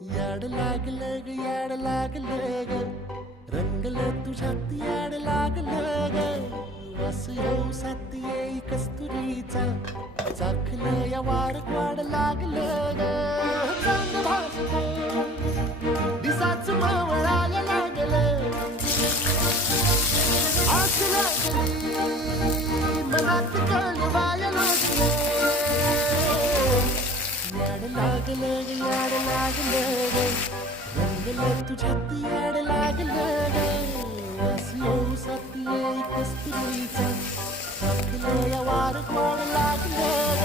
याड लागलं ग याड लागलं ग रंगलं तुझ्यात याड लागलं ग वास येऊ साथ येई कस्तुरीचा चाखलं या वाड वाड लागलं ग चांग भासलं दिसाच मावळायला लागलं आस लागली मनात कळवायला लागलं याड लागलं ग याड लागलं ग रंगलं तुझ्यात याड लागलं ग वास येऊ साथ येई कस्तुरीचा चाखलं या वाड वाड लागलं ग